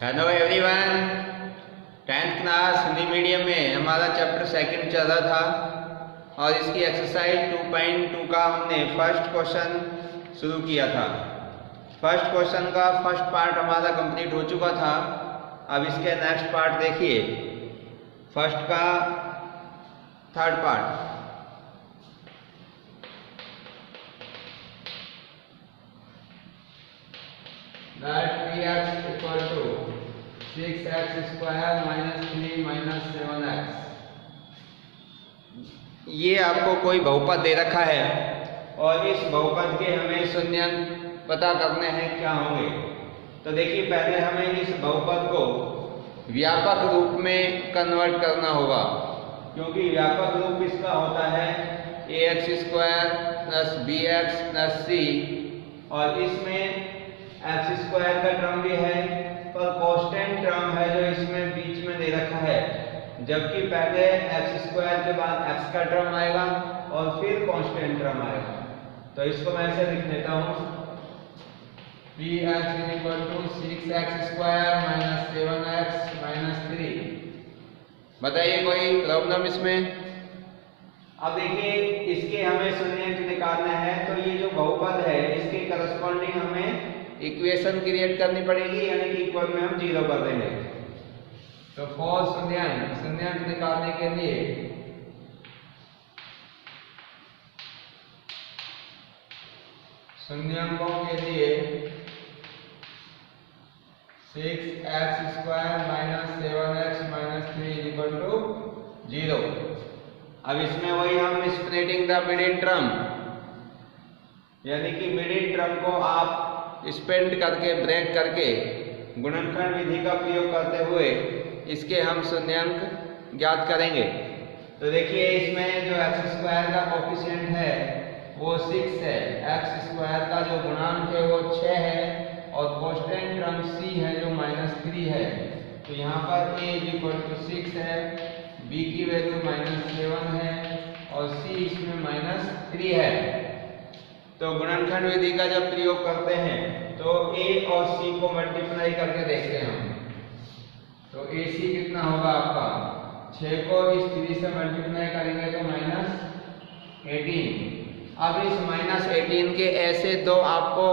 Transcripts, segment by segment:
Hello everyone. 10th class Hindi medium में हमारा chapter second चल रहा था और इसकी एक्सरसाइज 2.2 का हमने फर्स्ट क्वेश्चन शुरू किया था। फर्स्ट क्वेश्चन का फर्स्ट पार्ट हमारा कंप्लीट हो चुका था। अब इसके नेक्स्ट पार्ट देखिए, फर्स्ट का third part. That 3x equal to 6x square minus 3 minus 7x। ये आपको कोई बहुपद दे रखा है और इस बहुपद के हमें शून्यांक पता करने हैं क्या होंगे। तो देखिए, पहले हमें इस बहुपद को व्यापक रूप में कन्वर्ट करना होगा, क्योंकि व्यापक रूप इसका होता है ax square plus bx plus c, और इसमें एक्स स्क्वायर का टर्म भी है पर कांस्टेंट टर्म है जो इसमें बीच में दे रखा है, जबकि पहले एक्स स्क्वायर के बाद एक्स का टर्म आएगा और फिर कांस्टेंट टर्म आएगा। तो इसको मैं ऐसे लिख देता हूँ, px equal to 6x square minus 7x minus 3। बताइए कोई प्रॉब्लम इसमें? अब देखिए, इसके हमें शून्यांक निकालना है, तो ये जो बहुपद है इसके करस्पॉन्डिंग हमें इक्वेशन क्रिएट करनी पड़ेगी, यानी कि इक्वल में हम 0 कर देंगे। तो फॉर शून्यांक निकालने के लिए शून्याङ्कों के लिए 6x square minus 7x minus 3 equal to 0। अब इसमें वही हम स्प्लिटिंग द मिडिल टर्म, यानी कि मिडिल टर्म को आप स्पेंड करके ब्रेक करके गुणनखंड विधि का प्रयोग करते हुए इसके हम शून्यांक ज्ञात करेंगे। तो देखिए, इसमें जो एक्स स्क्वायर का कोफिशिएंट है वो 6 है, एक्स स्क्वायर का जो गुणांक है वो 6 है और कांस्टेंट टर्म c है जो -3 है। तो यहाँ पर a इक्वल टू 6 है, b की वैल्यू -7 है और c इसमें -3 है। तो गुणनखंड विधि का जब प्रयोग करते हैं तो a और c को मल्टीप्लाई करके देखते हैं हम। तो ac कितना होगा आपका, 6 को इस 3 से मल्टीप्लाई करेंगे तो -18। अब इस -18 के ऐसे दो आपको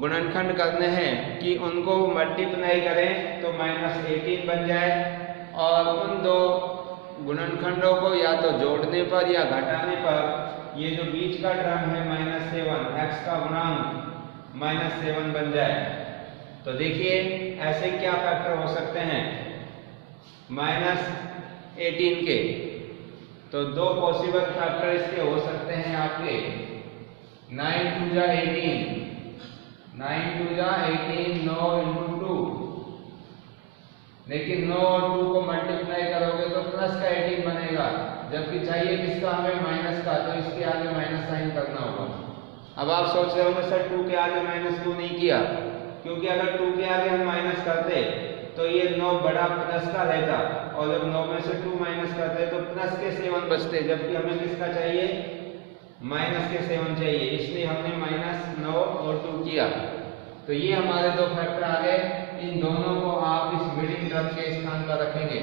गुणनखंड करने हैं कि उनको मल्टीप्लाई करें तो -18 बन जाए, और उन दो गुणनखंडों को या तो जोड़ने पर या घटाने पर ये जो बीच का टर्म है -7, x का गुणांक -7 बन जाए। तो देखिए, ऐसे क्या फैक्टर हो सकते हैं -18 के? तो दो पॉसिबल फैक्टर इसके हो सकते हैं आपके। 9 2 जा 18, 9 2 जा 18, 9 × 2। लेकिन 9 और 2 को मल्टीप्लाई करोगे तो प्लस का 18 बनेगा, जबकि चाहिए किसका हमें माइनस का, तो इसके आगे माइनस साइन करना होगा। अब आप सोच रहे होंगे सर 2 के आगे माइनस क्यों नहीं किया? क्योंकि अगर 2 के आगे हम माइनस करते तो ये 9 बड़ा प्लस का रहता, और जब 9 में से 2 माइनस करते तो प्लस के 7 बचते, जबकि हमें किसका चाहिए, माइनस के 7 चाहिए, इसलिए हमने -9 और 2 किया। तो ये हमारे दो फैक्टर आ गए। इन दोनों को आप इस मिडिल टर्म के स्थान पर रखेंगे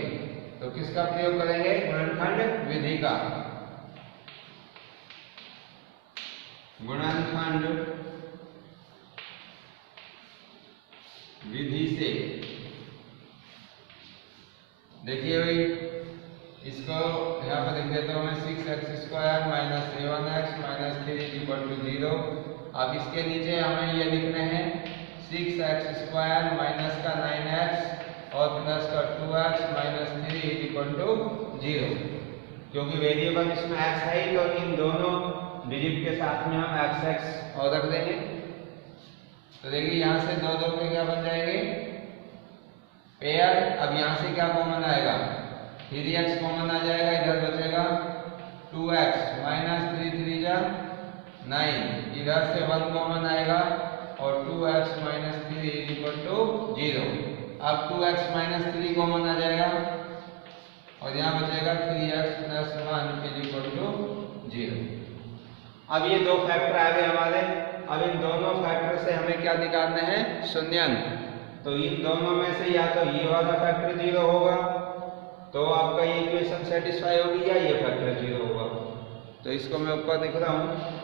तो किसका प्रयोग करेंगे, गुणनखंड विधि का। गुणनखंड विधि से देखिए भाई, इसको यहाँ पर लिख देता हूँ मैं, 6x square minus 7x minus 3 equal to 0। अब इसके नीचे हमें ये लिखने हैं 6x स्क्वायर माइनस का 9x और प्लस का 2x माइनस 3 इक्वल टू 0। क्योंकि वेरिएबल इसमें x है, तो इन दोनों डिजिट के साथ में हम x और रख देंगे। तो देखिए, यहाँ से 2 2 के क्या बन जाएंगे, पेयर। अब यहाँ से क्या कॉमन आएगा, 3x कॉमन आ जाएगा, इधर बचेगा 2x माइनस 3 3 जा 9, इधर से 1 कॉमन आएगा और 2x माइनस 3 इक्वल टू 0। अब 2x माइनस 3 कॉमन आ जाएगा और यहाँ बचेगा 3x प्लस 1 इक्वल टू 0। अब ये दो फैक्टर आ गए हमारे। अब इन दोनों फैक्टर से हमें क्या निकालना है, शून्याङ्क। तो इन दोनों में से या तो ये वाला फैक्टर 0 होगा तो आपका ये इक्वेशन सेटिस्फाई होगी, या ये फैक्टर 0 होगा। तो इसको मैं ऊपर लिख रहा हूँ।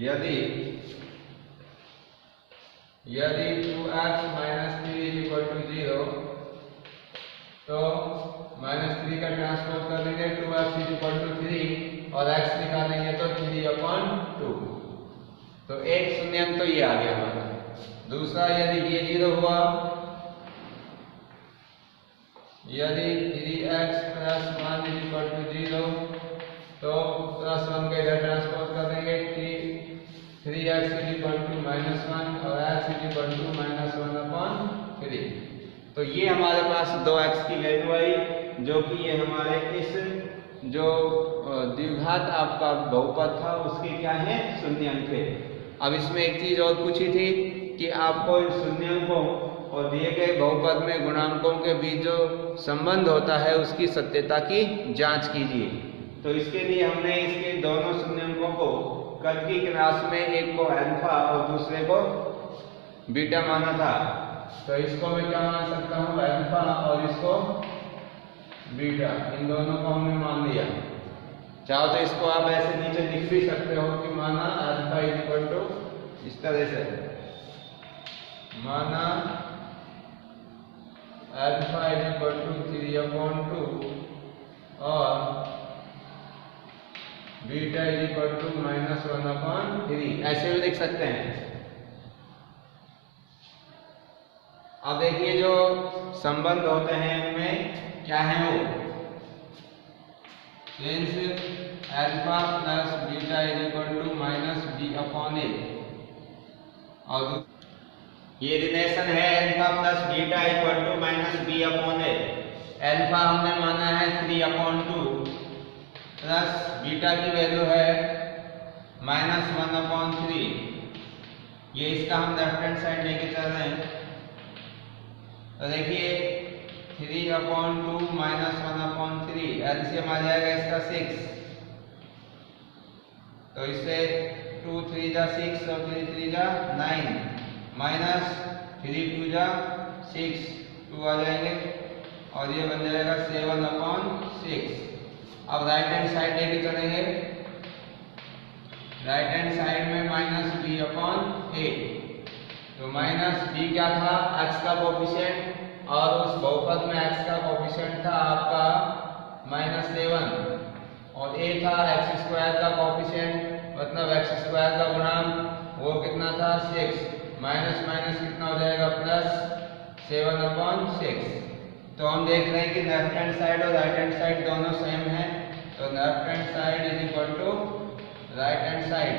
यदि 2x minus 3 is equal to 0 तो -3 का ट्रांसपोज कर देंगे 2x इज इक्वल टू 3 और x निकालेंगे तो 3/2। तो एक शून्यंक तो ये आ गया हमारा। दूसरा, यदि ये 0 हुआ, यदि 3x + 1 इज इक्वल टू 0 तो +1 के इधर ट्रांसपोज कर देंगे 3x इज इक्वल टू -1 और x इज इक्वल टू -1/3। तो ये हमारे पास 2x की वैल्यू आई, जो कि ये हमारे इस जो द्विघात आपका बहुपद था उसके क्या है, शून्यंक थे। अब इसमें एक चीज और पूछी थी कि आपको इन शून्यंकों और दिए गए बहुपद में गुणांकों के बीच जो संबंध होता है उसकी सत्यता की जांच कीजिए। तो इसके लिए हमने इसके दोनों शून्यंकों को कल की क्लास में एक को अल्फा और दूसरे को बीटा माना था। तो इसको मैं क्या मान सकता हूँ, अल्फा, और इसको बीटा, इन दोनों को हमने मान लिया। चाहो तो इसको आप ऐसे नीचे लिख भी सकते हो कि माना अल्फा इज इक्वल टू, इस तरह से माना अल्फा इज इक्वल टू 3/2 और बीटा इज इक्वल टू -1/3, ऐसे भी लिख सकते हैं। अब देखिए जो संबंध होते हैं उनमें क्या है वो, since alpha plus beta is equal to -b/a, और ये रिलेशन है alpha plus beta equal to -b/a। Alpha हमने माना है 3/2 प्लस बीटा की वैल्यू है -1/3। ये इसका हम लेफ्ट हैंड साइड लेके चल रहे हैं। तो देखिए 3/2 -1/3, एलसीएम आ जाएगा इसका 6। तो इससे 2 3 जा 6 और 3 3 जा 9 माइनस 3 2 जा 6, 2 आ जाएंगे और ये बन जाएगा 7/6। अब राइट हैंड साइड लेके चलेंगे। राइट हैंड साइड में -b/a। तो -b क्या था, x का कोफिशिएंट, और उस बहुपद में x का कोफिशिएंट था आपका -7 और a था x² का कोफिशिएंट, मतलब x² का गुणांक, वो कितना था 6। माइनस माइनस कितना हो जाएगा प्लस 7/6। तो हम देख रहे हैं कि लेफ्ट हैंड साइड और राइट हैंड साइड दोनों सेम है। तो left hand side is equal to right hand side.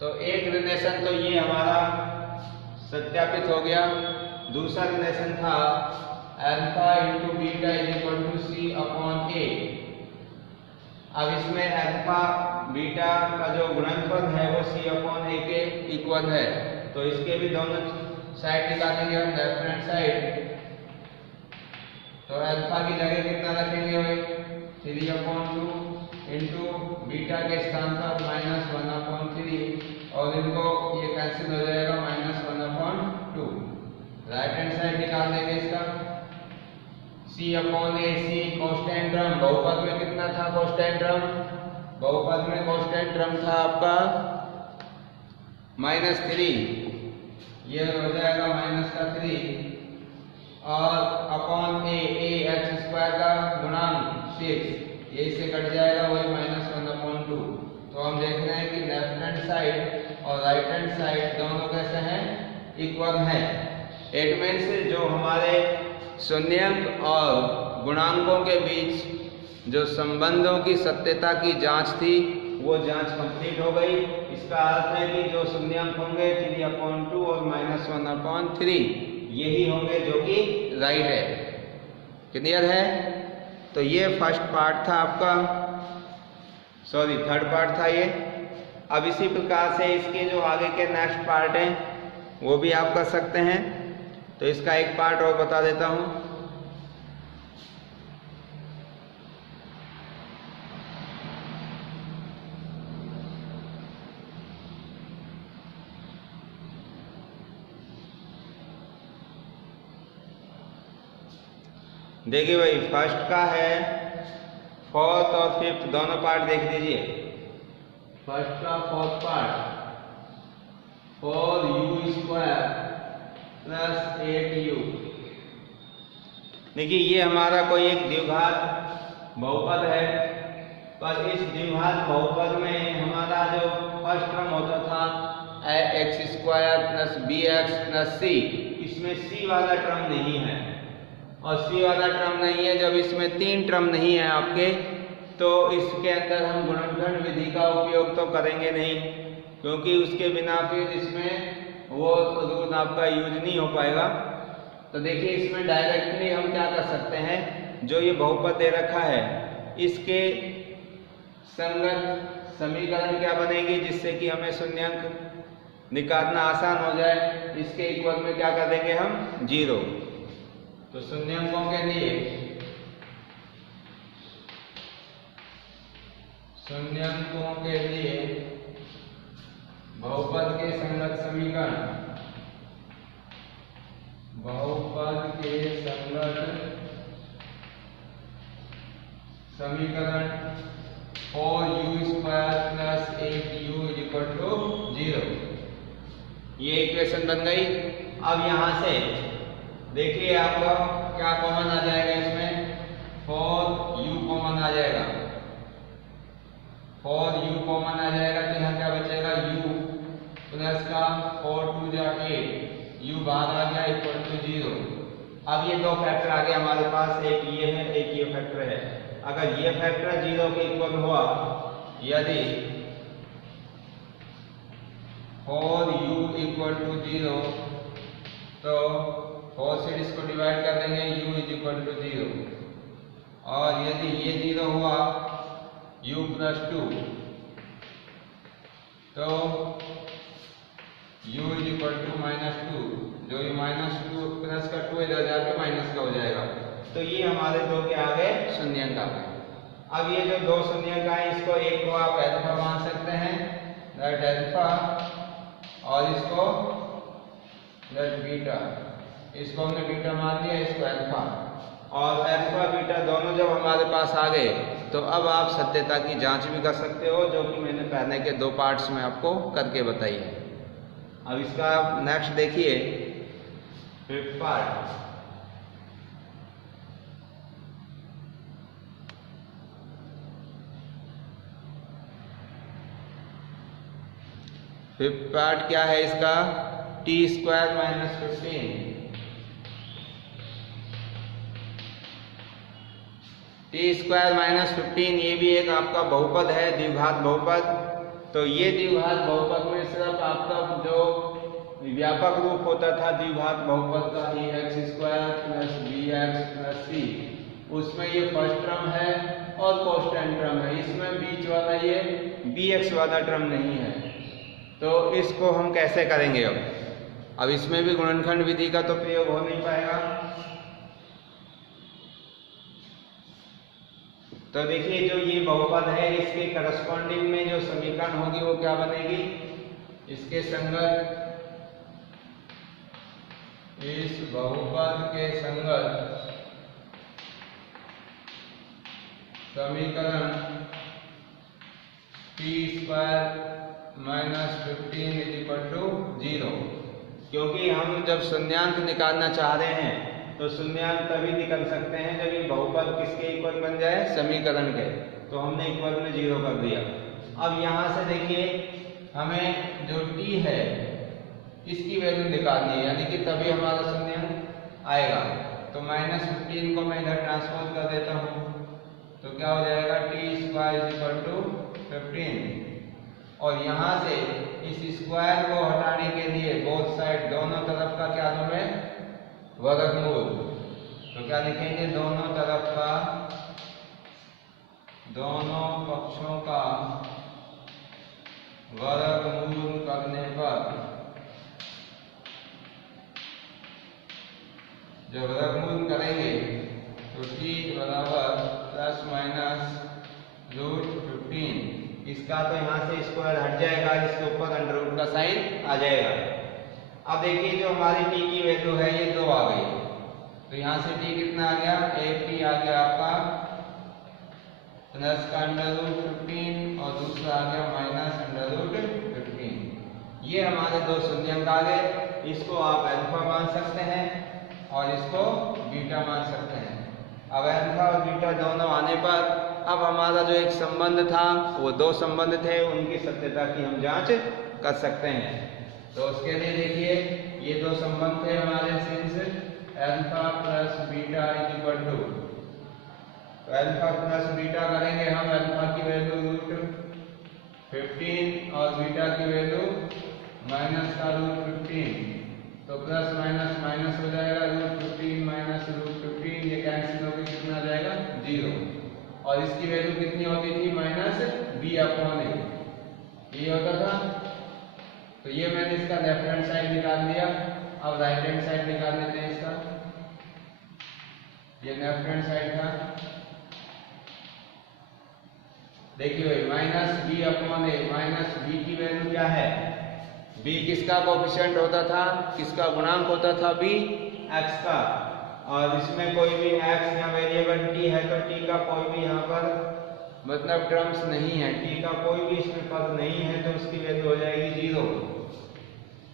तो एक रिलेशन तो ये हमारा सत्यापित हो गया। दूसरा रिलेशन था alpha into beta is equal to c/a। अब इसमें अल्फा बीटा का जो गुणनफल है वो c/a के इक्वल है। तो इसके भी दोनों साइड निकालेंगे हम, लेफ्ट हैंड साइड। तो अल्फा की जगह कितना रखेंगे भाई, 3/2 इंटू बीटा के स्थान पर -1/3, और इनको ये कैंसिल हो जाएगा -1/2। राइट हैंड साइड निकाल देंगे इसका। c/a कांस्टेंट टर्म, बहुपद में कितना था कांस्टेंट टर्म, बहुपद में कांस्टेंट टर्म था आपका -3, ये हो जाएगा -3, और अपॉन a x² का गुणांक 6, ये इससे कट जाएगा वही -1/2। तो हम देख रहे हैं कि लेफ्ट हैंड साइड और राइट हैंड साइड दोनों कैसे हैं, इक्वल है। इट मीन्स जो हमारे शून्यंक और गुणांकों के बीच जो संबंधों की सत्यता की जांच थी वो जांच कंप्लीट हो गई। इसका अर्थ है कि जो शून्यंक होंगे 3/2 और -1/3 यही होंगे जो कि राइट है। क्लियर है? तो ये फर्स्ट पार्ट था आपका, सॉरी थर्ड पार्ट था ये। अब इसी प्रकार से इसके जो आगे के नेक्स्ट पार्ट हैं वो भी आप कर सकते हैं। तो इसका एक पार्ट और बता देता हूं। देखिए भाई, फर्स्ट का है, फोर्थ और फिफ्थ दोनों पार्ट देख लीजिए। फर्स्ट का fourth part 4u² plus 8u। देखिए ये हमारा कोई एक द्विघात बहुपद है, पर इस द्विघात बहुपद में हमारा जो फर्स्ट टर्म होता था x² plus bx plus c, इसमें c वाला टर्म नहीं है। और c वाला टर्म नहीं है, जब इसमें 3 टर्म नहीं है आपके, तो इसके अंदर हम गुणनखंड विधि का उपयोग तो करेंगे नहीं, क्योंकि उसके बिना फिर इसमें वो रूल आपका यूज नहीं हो पाएगा। तो देखिए इसमें डायरेक्टली हम क्या कर सकते हैं, जो ये बहुपद दे रखा है इसके संगत समीकरण क्या बनेगी, जिससे कि हमें शून्यांक निकालना आसान हो जाए। इसके इक्वल में क्या कर देंगे हम, 0। तो शून्यांकों के लिए बहुपद के संगत समीकरण, बहुपद के संगत समीकरण 4u² प्लस 8u = 0। ये इक्वेशन बन गई। अब यहां से देखिए आपका क्या कॉमन आ जाएगा, इसमें 4u कॉमन आ जाएगा, 4u कॉमन आ जाएगा। तो यहाँ क्या बचेगा, u प्लस का 4 2 जा 8, u बाहर आ गया = 0। अब ये दो फैक्टर आ गए हमारे पास, एक ये है एक ये फैक्टर है। अगर ये फैक्टर 0 के इक्वल हुआ, यदि 4u = 0, तो 4 से इसको डिवाइड कर देंगे, u = 0। और यदि ये 0 हुआ, u + 2, तो u = -2, जो ये -2 प्लस का 2 इधर जाके माइनस का हो जाएगा। तो ये हमारे दो के आ गए शून्यांक आ गए। अब ये जो दो शून्यांक आए, इसको एक को आप अल्फा मान सकते हैं, दैट अल्फा, और इसको दैट बीटा। इसको हमने बीटा मान लिया, इसको अल्फा। और अल्फा बीटा दोनों जब हमारे पास आ गए, तो अब आप सत्यता की जांच भी कर सकते हो, जो कि मैंने पहले के दो पार्ट्स में आपको करके बताई है। अब इसका नेक्स्ट देखिए, फिफ्थ पार्ट। फिफ्थ पार्ट क्या है इसका, t² - 15। t² - 15 ये भी एक आपका बहुपद है, द्विघात बहुपद। तो ये द्विघात बहुपद में सिर्फ आपका जो व्यापक रूप होता था द्विघात बहुपद का, ax² plus bx plus c, उसमें ये फर्स्ट टर्म है और कांस्टेंट टर्म है। इसमें बीच वाला ये bx वाला टर्म नहीं है। तो इसको हम कैसे करेंगे, अब इसमें भी गुणनखंड विधि का तो प्रयोग हो नहीं पाएगा। तो देखिए जो ये बहुपद है, इसके करस्पॉन्डिंग में जो समीकरण होगी वो क्या बनेगी, इसके संगत, इस बहुपद के संगत समीकरण t² - 15 = 0। क्योंकि हम जब शून्यांक निकालना चाह रहे हैं, तो शून्यांक तभी निकल सकते हैं जब ये बहुपद किसके इक्वल बन जाए, समीकरण के। तो हमने इक्वल में 0 कर दिया। अब यहाँ से देखिए हमें जो t है इसकी वैल्यू निकालनी है, यानी कि तभी हमारा शून्यांक आएगा। तो -15 को मैं इधर ट्रांसपोज कर देता हूँ, तो क्या हो जाएगा, t² = 15। और यहाँ से इस स्क्वायर को हटाने के लिए बोथ साइड, दोनों तरफ का क्या लूं मैं, वर्गमूल। तो क्या लिखेंगे, दोनों तरफ का, दोनों पक्षों का वर्गमूल करने पर जब वर्गमूल करेंगे तो t बराबर प्लस माइनस √15, इसका तो यहाँ से स्क्वायर हट जाएगा, इसके ऊपर अंडर रूट का साइन आ जाएगा। अब देखिए जो हमारी t की वैल्यू है ये 2 आ गई, तो यहाँ से t कितना आ गया, एक t आ गया आपका प्लस का √15 और दूसरा आ गया माइनस √15। ये हमारे दो शून्यंक आ गए, इसको आप अल्फा मान सकते हैं और इसको बीटा मान सकते हैं। अब अल्फा और बीटा दोनों आने पर अब हमारा जो एक संबंध था वो दो संबंध थे, उनकी सत्यता की हम जांच कर सकते हैं। तो उसके लिए देखिए ये दो संबंध थे हमारे, since alpha plus beta is equal to, तो अल्फा प्लस बीटा करेंगे हम, अल्फा की वैल्यू √15 और बीटा की वैल्यू माइनस का √15, तो प्लस माइनस माइनस हो जाएगा, √15 माइनस √15 ये कैंसिल होकर कितना आ जाएगा 0, और इसकी वैल्यू कितनी होती थी माइनस b/a, ये होता था। तो ये मैंने इसका लेफ्ट हैंड साइड निकाल लिया। अब राइट हैंड साइड निकाल लेते हैं इसका, ये लेफ्ट हैंड साइड था। देखिए भाई माइनस b/a, माइनस b की वैल्यू क्या है, b किसका कोएफिशिएंट होता था, किसका गुणांक होता था, b x का, और इसमें कोई भी x या वेरिएबल t है तो t का कोई भी यहाँ पर मतलब टर्म्स नहीं है, t का कोई भी इसमें पद नहीं है, तो उसकी वैल्यू हो जाएगी 0।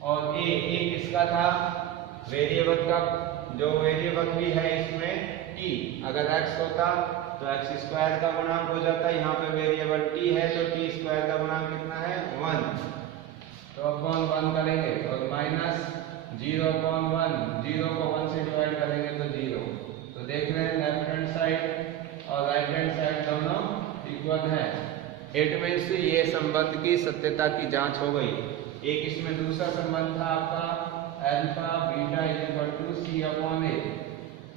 और a किसका था, वेरिएबल का, जो वेरिएबल भी है इसमें t, अगर x होता तो x² का गुणांक हो जाता है, यहाँ पे वेरिएबल t है तो t² का गुणांक कितना है 1, तो अपॉन 1 करेंगे और माइनस 0/1, 0 को 1 से डिवाइड करेंगे तो 0। तो देख रहे हैं लेफ्ट हैंड साइड और राइट हैंड साइड दोनों इक्वल है। इट मीन्स ये संबंध की सत्यता की जांच हो गई। एक इसमें दूसरा संबंध था आपका alpha beta is equal to c/a,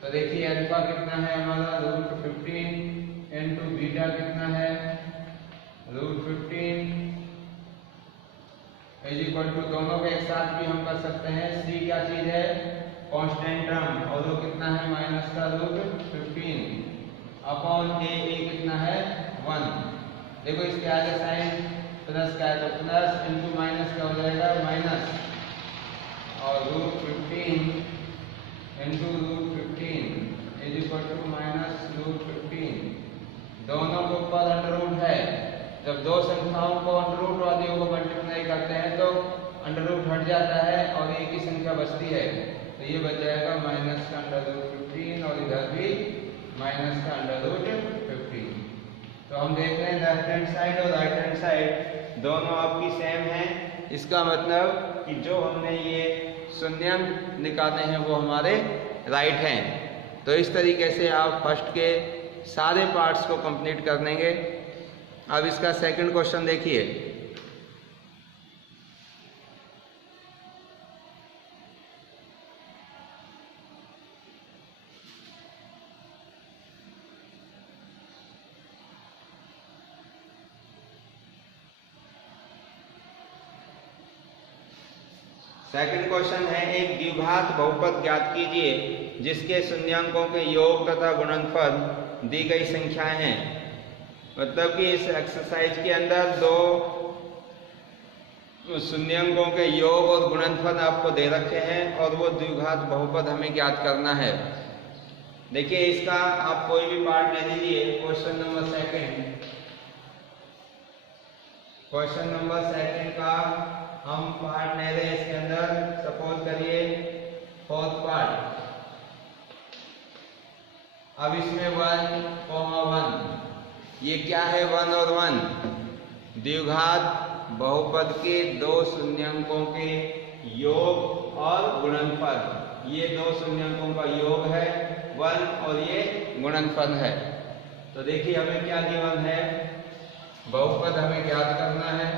तो देखिए अल्फा कितना है हमारा √15 इनटू बीटा कितना है √15 इज इक्वल टू, दोनों के एक साथ भी हम कर सकते हैं। c क्या चीज है, कांस्टेंट टर्म, और वो कितना है माइनस का √15 अपॉन a कितना है 1। देखो इसके आगे साइन प्लस का है तो प्लस इनटू माइनस का हो जाएगा माइनस, और √15 into √15 is equal to minus √15, दोनों के ऊपर अंडर रूट है। जब दो संख्याओं को अंडर रूट वालियों को मल्टीप्लाई करते हैं तो अंडर रूट हट जाता है और एक ही संख्या बचती है, तो ये बच जाएगा माइनस का √15 और इधर भी माइनस का √15। तो हम देख रहे हैं लेफ्ट हैंड साइड और राइट हैंड साइड दोनों आपकी सेम है। इसका मतलब कि जो हमने ये शून्यंक निकाले हैं वो हमारे राइट हैं। तो इस तरीके से आप फर्स्ट के सारे पार्ट्स को कंप्लीट कर लेंगे। अब इसका सेकंड क्वेश्चन देखिए। सेकंड क्वेश्चन है, एक द्विघात बहुपद ज्ञात कीजिए जिसके शून्यंकों के योग तथा गुणनफल दी गई संख्याएं हैं। मतलब कि इस एक्सरसाइज के अंदर दो शून्यंकों के योग और गुणनफल आपको दे रखे हैं और वो द्विघात बहुपद हमें ज्ञात करना है। देखिए इसका आप कोई भी पार्ट ले लीजिए। क्वेश्चन नंबर सेकंड का हम पार्ट ले रहे हैं। इसके अंदर सपोज करिए फोर्थ पार्ट। अब इसमें 1,1 ये क्या है 1 और 1 द्विघात बहुपद के दो शून्यंकों के योग और गुणनफल। ये दो शून्यंकों का योग है 1 और ये गुणनफल है। तो देखिए हमें क्या गिवन है, बहुपद हमें ज्ञात करना है।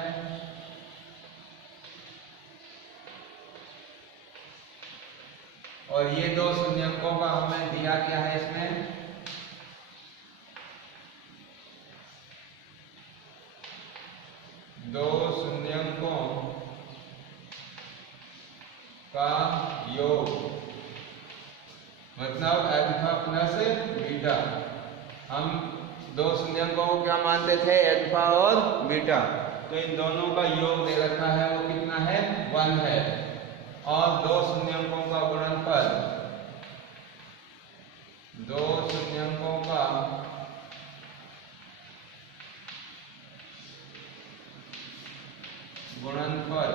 और ये दो शून्यंकों का हमें दिया क्या है, इसमें दो शून्यंकों का योग मतलब अल्फा प्लस बीटा। हम दो शून्यंकों को क्या मानते थे, अल्फा और बीटा, तो इन दोनों का योग दे रखा है वो कितना है, 1 है। और दो शून्यंकों का गुणनफल, दो शून्यंकों का गुणनफल,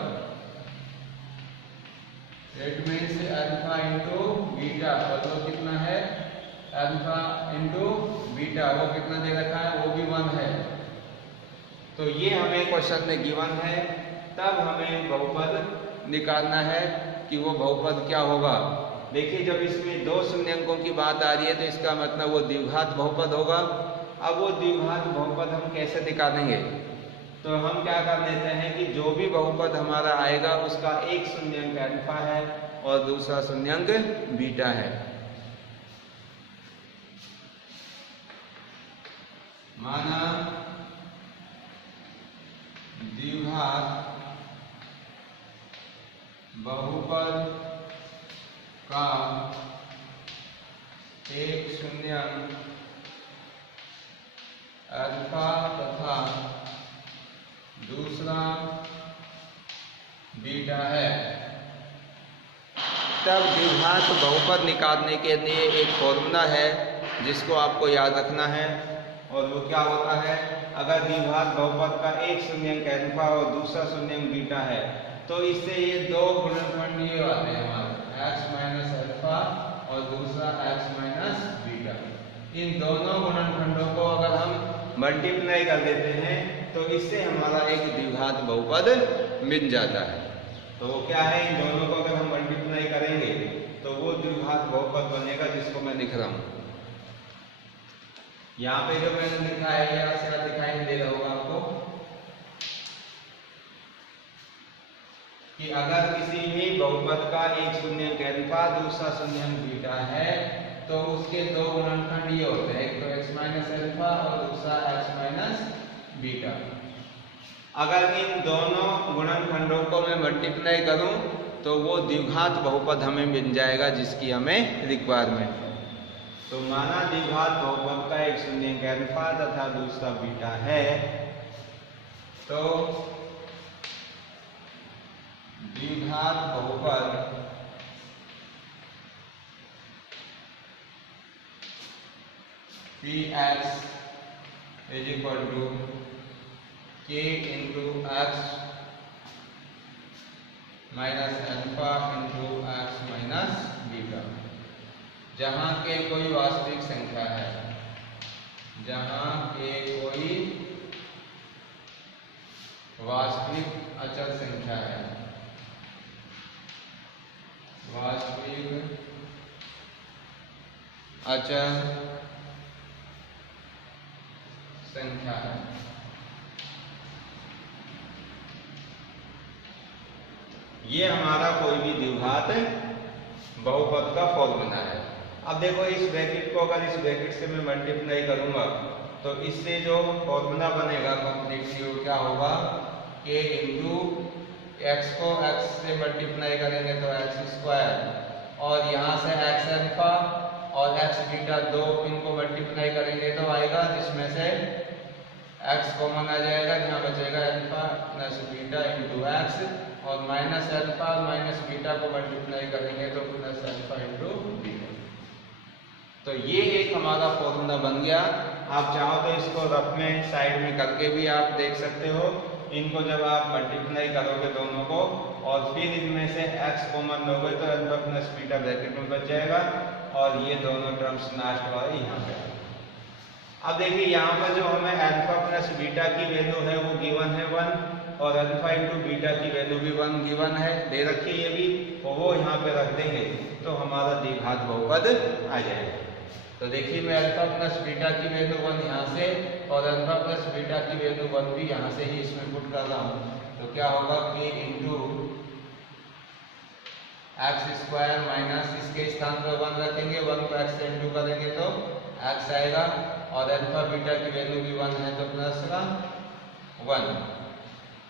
it means alpha into beta, मतलब कितना है, अल्फा इंटू बीटा, वो कितना दे रखा है, वो भी 1 है। तो ये हमें क्वेश्चन में गिवन है। तब हमें बहुपद निकालना है कि वो बहुपद क्या होगा। देखिए जब इसमें दो शून्यंकों की बात आ रही है तो इसका मतलब वो द्विघात बहुपद होगा। अब वो द्विघात बहुपद हम कैसे निकालेंगे, तो हम क्या कर लेते हैं कि जो भी बहुपद हमारा आएगा उसका एक शून्यंक अल्फा है और दूसरा शून्यंक बीटा है। माना द्विघात बहुपद का एक शून्यंक अल्फा तथा दूसरा बीटा है। तब द्विघात बहुपद निकालने के लिए एक फॉर्मूला है जिसको आपको याद रखना है, और वो क्या होता है, अगर द्विघात बहुपद का एक शून्यंक अल्फा और दूसरा शून्यंक बीटा है तो इससे ये दो गुणनखंड ये आते हैं हमारे, x माइनस अल्फा और दूसरा x माइनस बीटा। इन दोनों गुणनखंडों को अगर हम मल्टीप्लाई कर देते हैं तो इससे हमारा एक द्विघात बहुपद मिल जाता है। तो वो क्या है, इन दोनों को अगर हम मल्टीप्लाई करेंगे तो वो द्विघात बहुपद बनेगा, जिसको मैं लिख रहा हूं। यहाँ पे जो मैंने लिखा है यहाँ से दिखाई दे रहा होगा आपको कि अगर किसी भी बहुपद का एक शून्यंक अल्फा दूसरा शून्यंक बीटा है तो उसके दो गुणनखंड ये होते हैं, एक तो x माइनस अल्फा और दूसरा x माइनस बीटा। अगर इन दोनों गुणनखंडों को मैं मल्टीप्लाई करूं तो वो द्विघात बहुपद हमें मिल जाएगा जिसकी हमें रिक्वायरमेंट। तो माना द्विघात बहुपद का एक शून्यंक अल्फा तथा दूसरा बीटा है, तो द्विघात बहुपद Px is equal to k into x minus alpha into x minus beta. जहां के कोई वास्तविक संख्या है, जहां के कोई वास्तविक अचल संख्या है, वास्तविक अचल संख्या है। ये हमारा कोई भी द्विघात बहुपद का फॉर्मूला है। अब देखो इस ब्रैकेट को अगर इस ब्रैकेट से मैं मल्टीप्लाई करूंगा तो इससे जो फॉर्मूला बनेगा कॉम्प्लेक्स क्या होगा, k इंटू एक्स को x से मल्टीप्लाई करेंगे तो एक्स स्क्वायर, और यहाँ से x अल्फा और x बीटा दो इनको मल्टीप्लाई करेंगे तो आएगा, जिसमें से x कॉमन आ जाएगा, यहाँ बचेगा alpha plus beta into x, और माइनस अल्फा माइनस बीटा को मल्टीप्लाई करेंगे तो प्लस अल्फा इंटू बीटा। तो ये एक हमारा फॉर्मूला बन गया। आप चाहो तो इसको रफ में साइड में करके भी आप देख सकते हो। इनको जब आप मल्टीप्लाई करोगे दोनों को और फिर इनमें से x कॉमन लोगे तो अल्फा प्लस बीटा ब्रैकेट में बच जाएगा, और ये दोनों टर्म्स लास्ट वाले यहाँ पे। अब देखिए यहाँ पर जो हमें अल्फा प्लस बीटा की वैल्यू है वो गिवन है 1, और अल्फा इंटू बीटा की वैल्यू भी 1 गिवन है, दे रखी है ये भी, और वो यहाँ पे रख देंगे तो हमारा द्विघात बहुपद आ जाएगा। तो देखिए मैं अल्फा प्लस बीटा की वैल्यू 1 यहाँ से और अल्फा प्लस बीटा की वैल्यू 1 भी यहाँ से ही इसमें पुट कर रहा हूँ। तो क्या होगा कि इंटू एक्स स्क्वायर माइनस इसके स्थान पर 1 रखेंगे, 1 को एक्स से इंटू करेंगे तो एक्स आएगा, और अल्फा बीटा की वैल्यू भी 1 है तो प्लस का 1।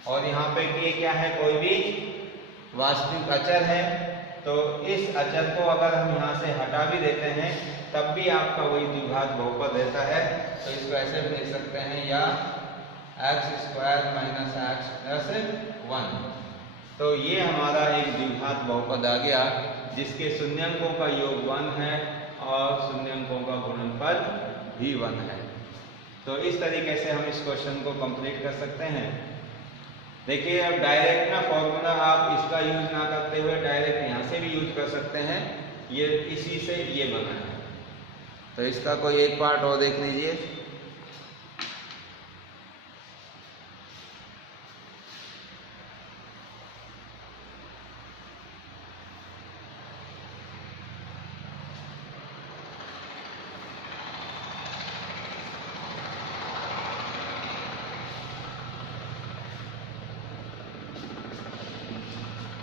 और यहाँ पे के क्या है, कोई भी वास्तविक अचर है, तो इस अचर को अगर हम यहाँ से हटा भी देते हैं तब भी आपका वही द्विघात बहुपद रहता है। तो इसको ऐसे भी लिख सकते हैं, या x² माइनस x प्लस 1। तो ये हमारा एक द्विघात बहुपद आ गया जिसके शून्यंकों का योग 1 है और शून्यंकों का गुणनफल भी 1 है। तो इस तरीके से हम इस क्वेश्चन को कंप्लीट कर सकते हैं। देखिए अब डायरेक्ट ना फॉर्मूला आप इसका यूज ना करते हुए डायरेक्ट यहाँ से भी यूज कर सकते हैं। ये इसी से ये बना है, तो इसका कोई एक पार्ट और देख लीजिए।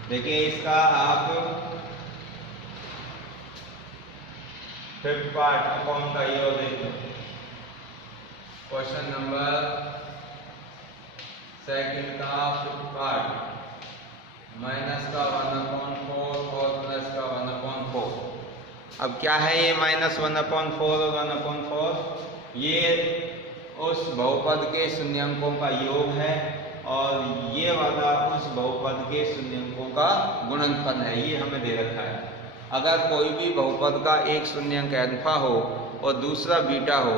देखिए इसका आप फिफ्थ पार्ट अपॉन का योग देख लो। क्वेश्चन नंबर सेकंड का फिफ्थ पार्ट, माइनस का 1/4 और प्लस का 1/4। अब क्या है ये -1/4 और 1/4? ये उस बहुपद के शून्यंकों का योग है और ये वाला उस बहुपद के शून्यंकों का गुणनफल है। ये हमें दे रखा है। अगर कोई भी बहुपद का एक शून्यंक अल्फा हो और दूसरा बीटा हो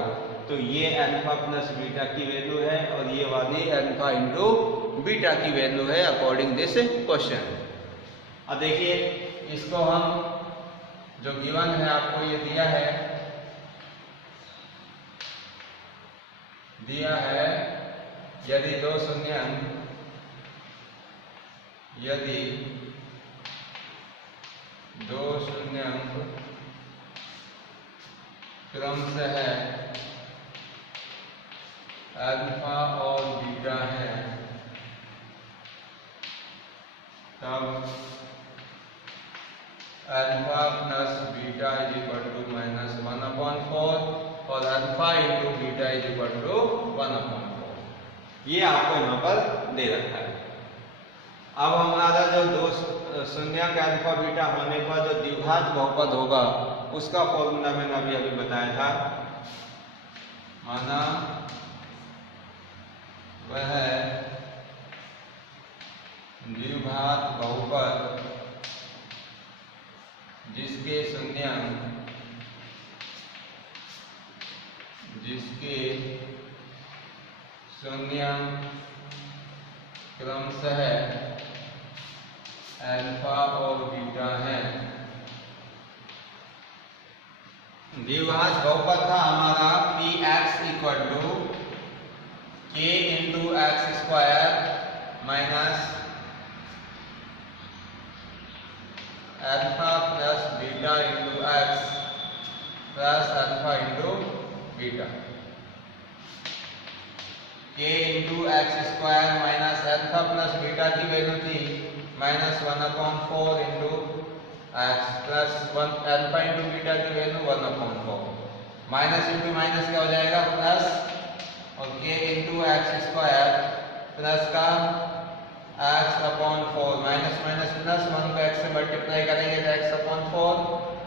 तो ये अल्फा प्लस बीटा की वैल्यू है और ये वाली अल्फा इंटू बीटा की वैल्यू है अकॉर्डिंग दिस क्वेश्चन। अब देखिए इसको हम जो गिवन है आपको ये दिया है यदि दो शून्यंक क्रमशः अल्फा और बीटा है तब alpha plus beta is equal to -1/4 और alpha into beta is equal to 1/4। ये आपको यहाँ पर दे रखा है। अब हमारा जो दो शून्यंक अल्फा बीटा होने पर जो द्विघात बहुपद होगा उसका फॉर्मूला मैंने अभी बताया था। माना वह द्विघात बहुपद जिसके शून्यंक क्रमशः अल्फा और बीटा है। द्विघात बहुपद था हमारा px equal to k into x² minus alpha plus beta into x plus alpha into beta. k into x² minus alpha plus beta की वैल्यू थी -1/4 into x plus 1 alpha into beta की value 1/4। Minus into minus क्या हो जाएगा plus, और k into x² plus का x/4 minus minus plus 1 को x से मल्टीप्लाई करेंगे तो x/4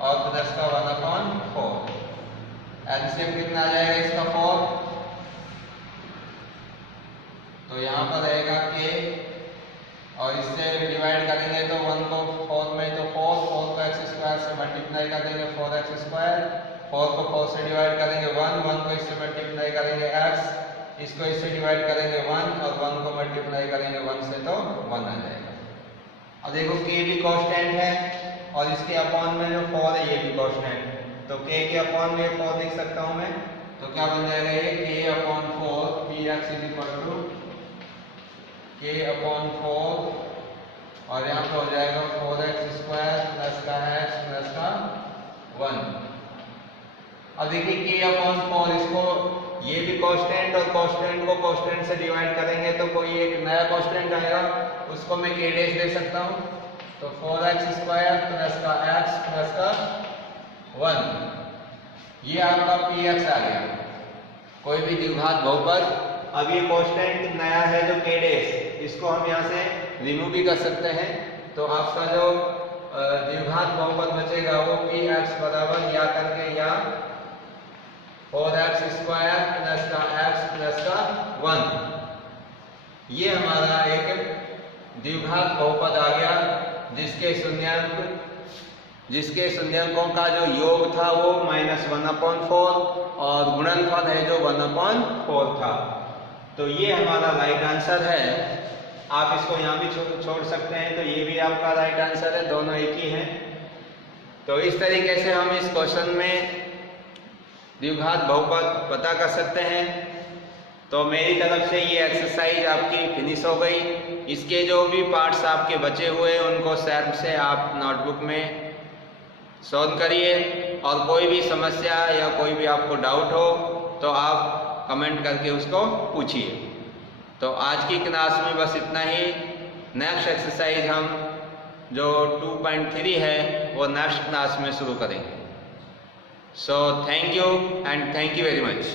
और प्लस का 1/4। एलसीएम कितना आ जाएगा इसका 4, तो यहाँ पर रहेगा k और इससे डिवाइड करेंगे तो 1 को 4 में तो 4 को x² से मल्टीप्लाई कर देंगे 4x², 4 को 4 से डिवाइड करेंगे 1 को इससे मल्टीप्लाई करेंगे x, इसको इससे डिवाइड करेंगे 1 और 1 को मल्टीप्लाई करेंगे 1 से तो 1 आ जाएगा। अब देखो k भी कांस्टेंट है और इसके अपॉन में जो 4 है ये भी कांस्टेंट, तो k के अपॉन में 4 लिख सकता हूँ मैं। तो क्या बन जाएगा ये k/4 px is equal to k/4 और यहाँ पे हो जाएगा 4x² प्लस का x प्लस का 1। अब देखिए k/4 इसको ये भी कांस्टेंट और कांस्टेंट को कांस्टेंट से डिवाइड करेंगे तो कोई एक नया कांस्टेंट आएगा, उसको मैं k डैश दे सकता हूँ। तो 4x² प्लस का x प्लस का 1 ये आपका px आ गया। कोई भी द्विघात बहुपद, अब ये कांस्टेंट नया है जो k डैश, इसको हम यहाँ से रिमूव भी कर सकते हैं। तो आपका जो द्विघात बहुपद बचेगा वो px बराबर या करके या 4x स्क्वायर प्लस का x प्लस का 1, ये हमारा एक द्विघात बहुपद आ गया जिसके शून्यांकों का जो योग था वो -1/4 और गुणनफल है जो 1/4 था। तो ये हमारा राइट आंसर है। आप इसको यहाँ भी छोड़ सकते हैं, तो ये भी आपका राइट आंसर है, दोनों एक ही हैं। तो इस तरीके से हम इस क्वेश्चन में द्विघात बहुपद पता कर सकते हैं। तो मेरी तरफ से ये एक्सरसाइज आपकी फिनिश हो गई। इसके जो भी पार्ट्स आपके बचे हुए उनको सेल्फ से आप नोटबुक में सॉल्व करिए, और कोई भी समस्या या कोई भी आपको डाउट हो तो आप कमेंट करके उसको पूछिए। तो आज की क्लास में बस इतना ही। नेक्स्ट एक्सरसाइज हम जो 2.3 है वो नेक्स्ट क्लास में शुरू करेंगे। So thank you and thank you very much.